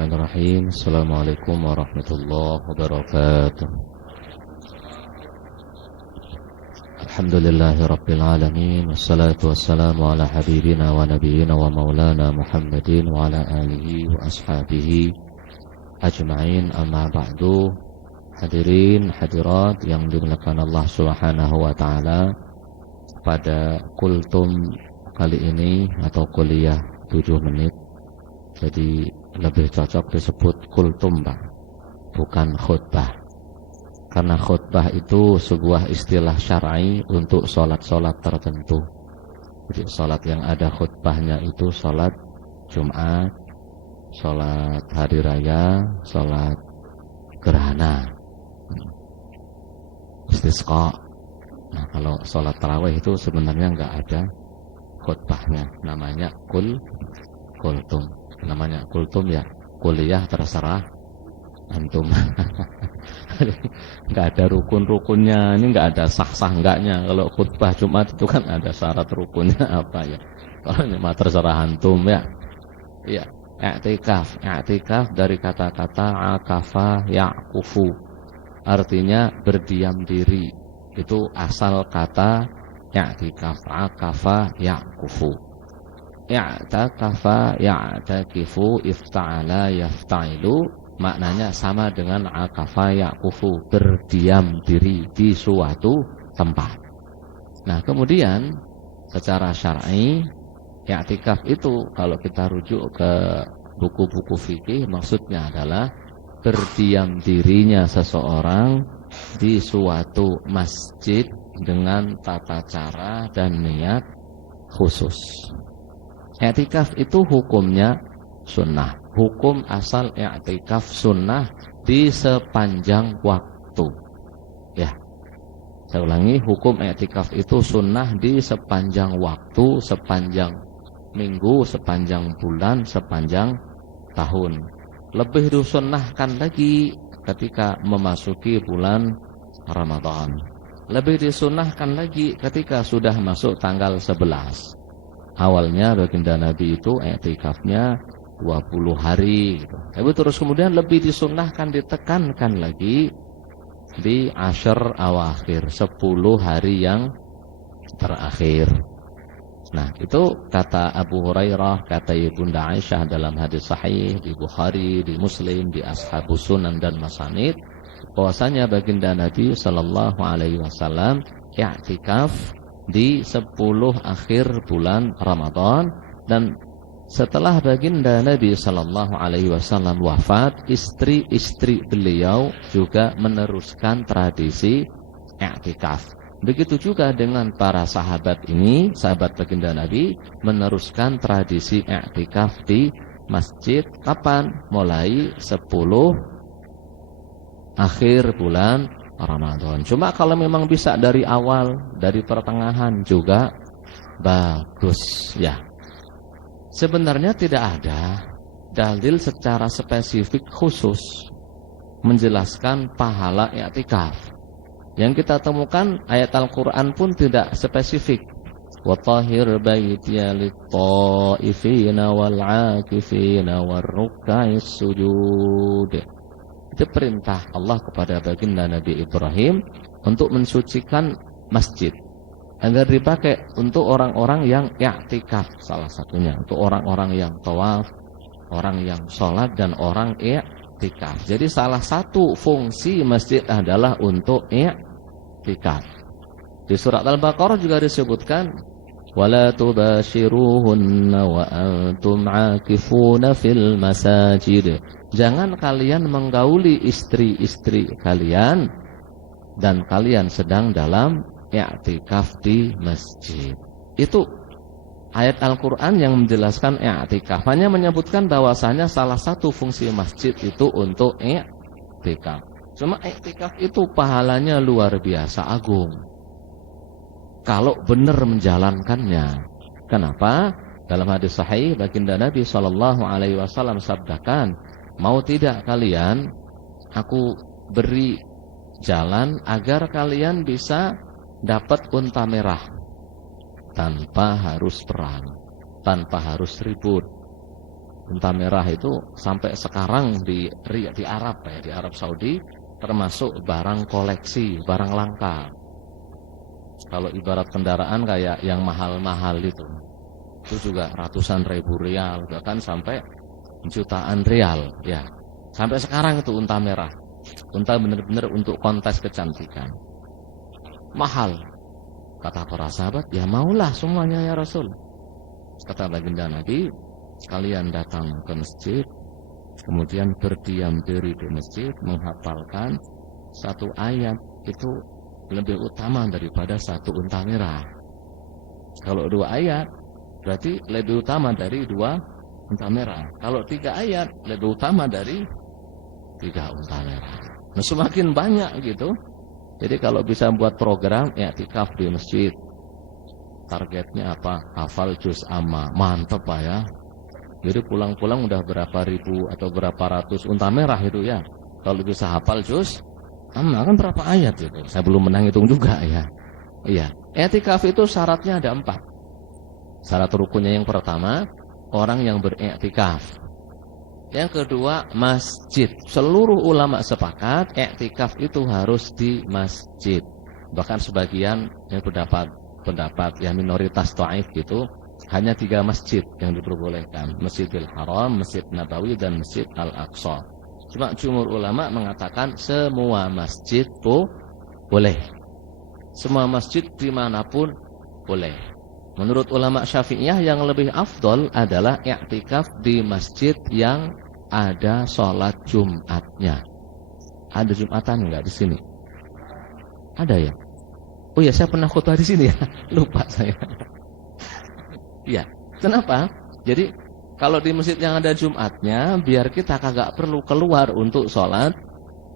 Bismillahirrahmanirrahim. Assalamualaikum warahmatullahi wabarakatuh. Alhamdulillahi rabbil alamin. Wassalatu wassalamu ala habibina wa nabiyina wa maulana Muhammadin wa ala alihi wa ashabihi ajma'in, amma ba'du. Hadirin hadirat yang dimuliakan Allah Subhanahu wa taala, pada kultum kali ini atau kuliah 7 menit, jadi lebih cocok disebut kultum, Pak, bukan khutbah. Karena khutbah itu sebuah istilah syar'i untuk sholat-sholat tertentu. Jadi sholat yang ada khutbahnya itu sholat Jumat, sholat hari raya, sholat gerhana, istisqa. Nah, kalau sholat tarawih itu sebenarnya nggak ada khutbahnya, namanya kultum. Namanya kultum ya, kuliah terserah antum. Nggak ada rukun-rukunnya, ini nggak ada sah-sah enggaknya. Kalau khutbah Jumat itu kan ada syarat rukunnya apa ya. Kalau cuma terserah antum ya. Iya, i'tikaf. I'tikaf dari kata-kata akafa ya'kufu, artinya berdiam diri. Itu asal kata i'tikaf, akafa ya'kufu. I'takafa ya'takifu, ifta'ala yafta'ilu, maknanya sama dengan akafa ya'kufu, berdiam diri di suatu tempat. Nah, kemudian secara syar'i i'tikaf itu kalau kita rujuk ke buku-buku fikih, maksudnya adalah berdiam dirinya seseorang di suatu masjid dengan tata cara dan niat khusus. I'tikaf itu hukumnya sunnah. Hukum asal i'tikaf sunnah di sepanjang waktu. Ya, saya ulangi, hukum i'tikaf itu sunnah di sepanjang waktu, sepanjang minggu, sepanjang bulan, sepanjang tahun. Lebih disunnahkan lagi ketika memasuki bulan Ramadan. Lebih disunnahkan lagi ketika sudah masuk tanggal 11. Awalnya baginda Nabi itu i'tikafnya 20 hari gitu. Tapi terus kemudian lebih disunnahkan, ditekankan lagi di asyr awakhir, 10 hari yang terakhir. Nah, itu kata Abu Hurairah, kata Ibunda Aisyah dalam hadis sahih di Bukhari, di Muslim, di Ashabus Sunan dan Masanid, bahwasanya baginda Nabi sallallahu alaihi wasallam i'tikaf di 10 akhir bulan Ramadan. Dan setelah baginda Nabi sallallahu alaihi wasallam wafat, istri-istri beliau juga meneruskan tradisi i'tikaf. Begitu juga dengan para sahabat ini, sahabat baginda Nabi meneruskan tradisi i'tikaf di masjid. Kapan? Mulai 10 akhir bulan Ramadan. Cuma kalau memang bisa dari awal, dari pertengahan juga bagus ya. Sebenarnya tidak ada dalil secara spesifik khusus menjelaskan pahala i'tikaf. Yang kita temukan ayat Al-Qur'an pun tidak spesifik. Wa tahhir baitiya lit-ta'ifina wal-'akifina war-ruk'is sujud. Itu perintah Allah kepada baginda Nabi Ibrahim untuk mensucikan masjid agar dipakai untuk orang-orang yang i'tikaf, salah satunya untuk orang-orang yang tawaf, orang yang sholat, dan orang i'tikaf. Jadi salah satu fungsi masjid adalah untuk i'tikaf. Di surat Al-Baqarah juga disebutkan wala tubashiruhunna wa antum 'akifuna fil masajid. Jangan kalian menggauli istri-istri kalian dan kalian sedang dalam i'tikaf di masjid. Itu ayat Al-Qur'an yang menjelaskan i'tikaf, hanya menyebutkan bahwasanya salah satu fungsi masjid itu untuk i'tikaf. Cuma i'tikaf itu pahalanya luar biasa agung kalau benar menjalankannya. Kenapa? Dalam hadis sahih baginda Nabi sallallahu alaihi wasallam sabdakan, mau tidak kalian aku beri jalan agar kalian bisa dapat unta merah tanpa harus perang, tanpa harus ribut. Unta merah itu sampai sekarang di Arab ya, di Arab Saudi termasuk barang koleksi, barang langka. Kalau ibarat kendaraan kayak yang mahal-mahal itu juga ratusan ribu rial, bahkan sampai jutaan rial ya. Sampai sekarang itu unta merah. Unta benar-benar untuk kontes kecantikan. Mahal. Kata para sahabat, ya maulah semuanya ya Rasul. Kata baginda Nabi, kalian datang ke masjid, kemudian berdiam diri di masjid, menghafalkan satu ayat, itu lebih utama daripada satu unta merah. Kalau 2 ayat, berarti lebih utama dari 2 unta merah. Kalau 3 ayat, lebih utama dari 3 unta merah. Nah, semakin banyak gitu. Jadi kalau bisa buat program i'tikaf di masjid, targetnya apa? Hafal juz amma. Mantap Pak ya. Jadi pulang-pulang udah berapa ribu atau berapa ratus unta merah itu ya. Kalau bisa hafal juz amma kan berapa ayat itu? Saya belum menang hitung juga ya. Iya. I'tikaf itu syaratnya ada 4. Syarat rukunnya yang pertama, orang yang beriktikaf. Yang kedua, masjid. Seluruh ulama sepakat i'tikaf itu harus di masjid. Bahkan sebagian yang pendapat yang minoritas dhaif gitu, hanya 3 masjid yang diperbolehkan. Masjidil Haram, Masjid Nabawi, dan Masjid Al-Aqsa. Cuma jumhur ulama mengatakan semua masjid boleh. Semua masjid dimanapun boleh. Menurut ulama Syafi'iyah yang lebih afdol adalah i'tikaf di masjid yang ada sholat Jumatnya. Ada Jumatan enggak di sini? Ada ya? Oh ya, saya pernah khutbah di sini ya. Lupa saya. Iya. Kenapa? Jadi kalau di masjid yang ada Jumatnya, biar kita kagak perlu keluar untuk sholat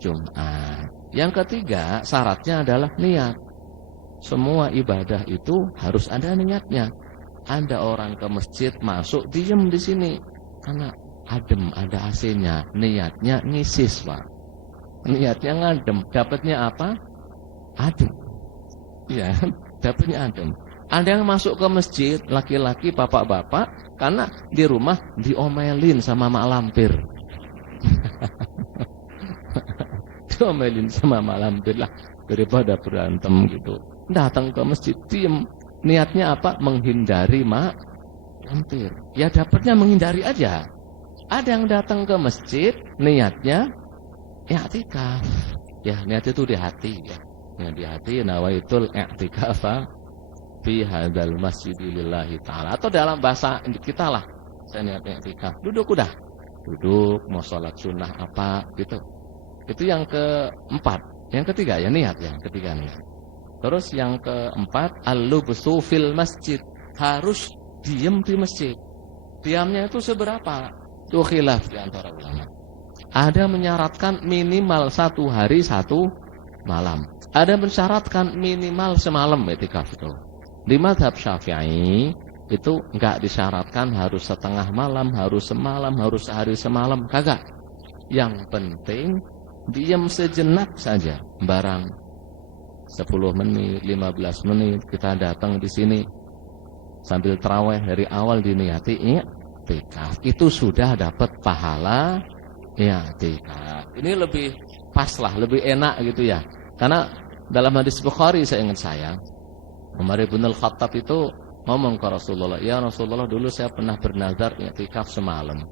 Jumat. Yang ketiga, syaratnya adalah niat. Semua ibadah itu harus ada niatnya. Ada orang ke masjid masuk diem di sini karena adem, ada AC-nya. Niatnya ngisis Pak. Niatnya ngadem. Dapatnya apa? Adem. Ya, dapatnya adem. Ada yang masuk ke masjid, laki-laki, bapak-bapak, karena di rumah diomelin sama mak lampir. Diomelin sama mak lampir lah, daripada berantem gitu. Datang ke masjid, diem. Niatnya apa? Menghindari mak lampir. Ya dapatnya menghindari aja. Ada yang datang ke masjid, niatnya i'tikaf. Ya, niat itu di hati ya. Yang di hati nawaitul i'tikafa fi hadzal masjid lillahi ta'ala. Atau dalam bahasa kita lah, saya niat i'tikaf. Duduk udah. Duduk, mau sholat sunnah apa gitu. Itu yang keempat. Yang ketiga ya niat ya, ketiga niat. Terus yang keempat, al-lubsu fil masjid. Harus diem di masjid. Diamnya itu seberapa? Itu khilaf di antara ulama. Ada menyaratkan minimal 1 hari 1 malam. Ada mensyaratkan minimal semalam i'tikaf itu. Di mazhab Syafi'i itu enggak disyaratkan harus setengah malam, harus semalam, harus sehari semalam. Kagak. Yang penting diam sejenak saja. Barang 10 menit, 15 menit kita datang di sini sambil tarawih dari awal diniati i'tikaf. Itu sudah dapat pahala i'tikaf. Ini lebih pas lah, lebih enak gitu ya. Karena dalam hadis Bukhari saya ingat Umar bin Al-Khattab itu ngomong ke Rasulullah, "Ya Rasulullah, dulu saya pernah bernazar i'tikaf semalam."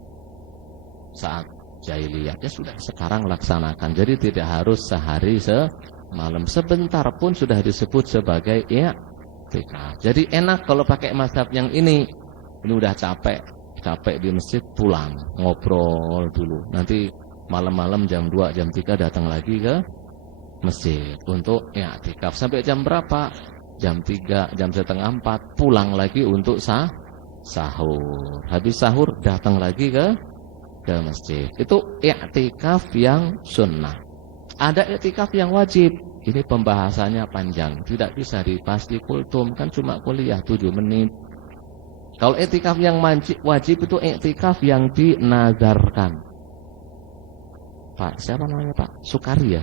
Saat jahiliyah, ya sudah sekarang laksanakan. Jadi tidak harus sehari semalam, sebentar pun sudah disebut sebagai i'tikaf. Jadi enak kalau pakai mazhab yang ini. Ini udah capek di masjid, pulang ngobrol dulu. Nanti malam-malam jam 2, jam 3 datang lagi ke masjid untuk i'tikaf. Sampai jam berapa? Jam 3, jam setengah 4 pulang lagi untuk sahur. Habis sahur datang lagi ke masjid. Itu i'tikaf yang sunnah. Ada i'tikaf yang wajib. Ini pembahasannya panjang, tidak bisa dibahas di kultum, kan cuma kuliah 7 menit. Kalau i'tikaf yang wajib itu i'tikaf yang dinazarkan. Pak, siapa namanya Pak? Sukari ya?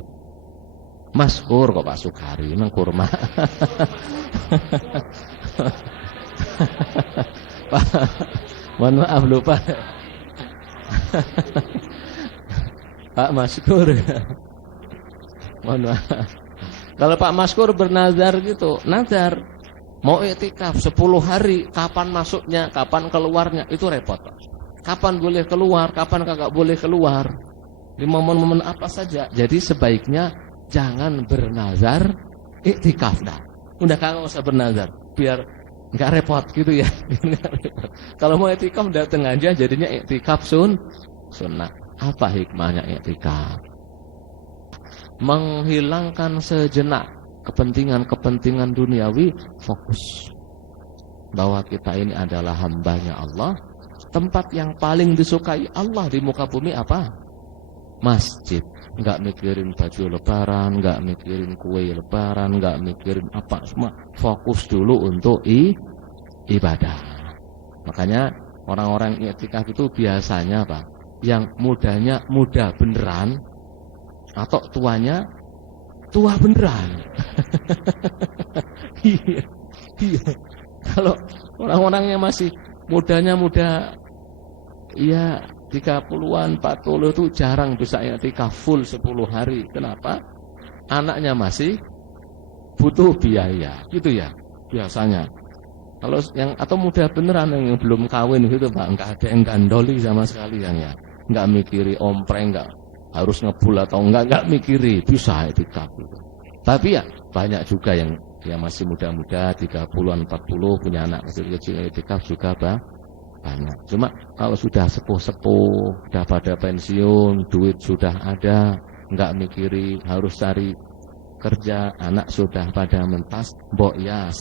Masyhur kok Pak Sukari, memang kurma. Pak, mohon maaf lupa. Pak Maskur. Mohon maaf. Kalau Pak Maskur bernazar gitu, nazar mau iktikaf 10 hari, kapan masuknya, kapan keluarnya, itu repot. Kapan boleh keluar, kapan kagak boleh keluar. Di momen-momen apa saja. Jadi sebaiknya jangan bernazar iktikaf dah. Udah kagak usah bernazar, biar enggak repot gitu ya. Kalau mau iktikaf datang aja jadinya iktikaf sunnah. Apa hikmahnya iktikaf? Menghilangkan sejenak kepentingan-kepentingan duniawi, fokus bahwa kita ini adalah hambanya Allah. Tempat yang paling disukai Allah di muka bumi apa? Masjid. Enggak mikirin baju lebaran, enggak mikirin kue lebaran, enggak mikirin apa, semua fokus dulu untuk ibadah. Makanya orang-orang i'tikaf itu biasanya apa? Yang mudanya muda beneran atau tuanya tua beneran. Iya. Iya. Kalau orang-orangnya masih mudanya muda ya 30-an, 40 itu jarang bisa i'tikaf full 10 hari. Kenapa? Anaknya masih butuh biaya, gitu ya biasanya. Kalau yang atau muda beneran yang belum kawin gitu Pak, enggak ada yang gandoli sama sekali ya. Enggak mikiri ompreng, enggak harus ngebul atau enggak mikiri, bisa i'tikaf gitu. Tapi ya banyak juga yang ya masih muda-muda 30-an 40 punya anak kecil-kecil i'tikaf juga banyak. Cuma kalau sudah sepuh-sepuh, sudah pada pensiun, duit sudah ada, enggak mikiri harus cari kerja, anak sudah pada mentas, mbok ya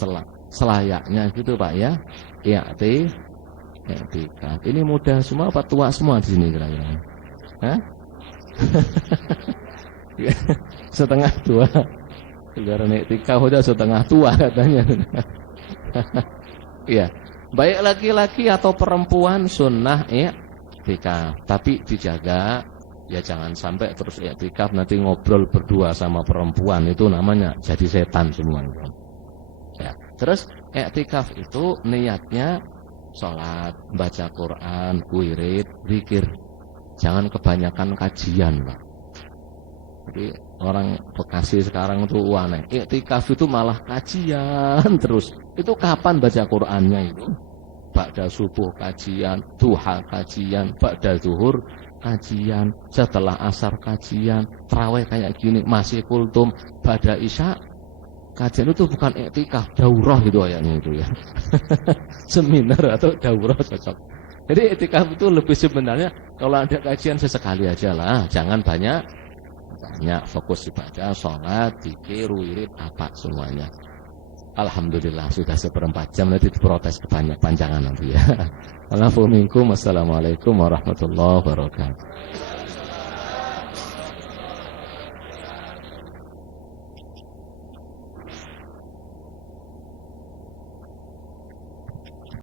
selayaknya gitu Pak ya. I'tikaf. Ini muda semua apa tua semua di sini kira-kira? Hah? Setengah tua. Lebaran i'tikaf udah setengah tua katanya. Iya. Baik laki-laki atau perempuan sunnah i'tikaf, tapi dijaga ya jangan sampai terus i'tikaf nanti ngobrol berdua sama perempuan, itu namanya jadi setan semua. Ya. Terus i'tikaf itu niatnya sholat, baca Quran, wirid, zikir. Jangan kebanyakan kajian, Pak. Jadi orang Bekasi sekarang itu aneh. I'tikaf itu malah kajian terus. Itu kapan baca Qur'annya itu? Ba'da subuh kajian, duha kajian, ba'da zuhur kajian, setelah asar kajian, tarawih kayak gini masih kultum, ba'da isya kajian. Itu bukan i'tikaf, daurah gitu ayatnya itu ya. Seminar atau daurah cocok. Jadi i'tikaf itu lebih sebenarnya kalau ada kajian sesekali aja lah, jangan banyak fokus ibadah, sholat, zikir, wirid, apa semuanya. Alhamdulillah sudah 1/4 jam, nanti diprotes kepanjangan nanti ya. Assalamualaikum warahmatullahi wabarakatuh.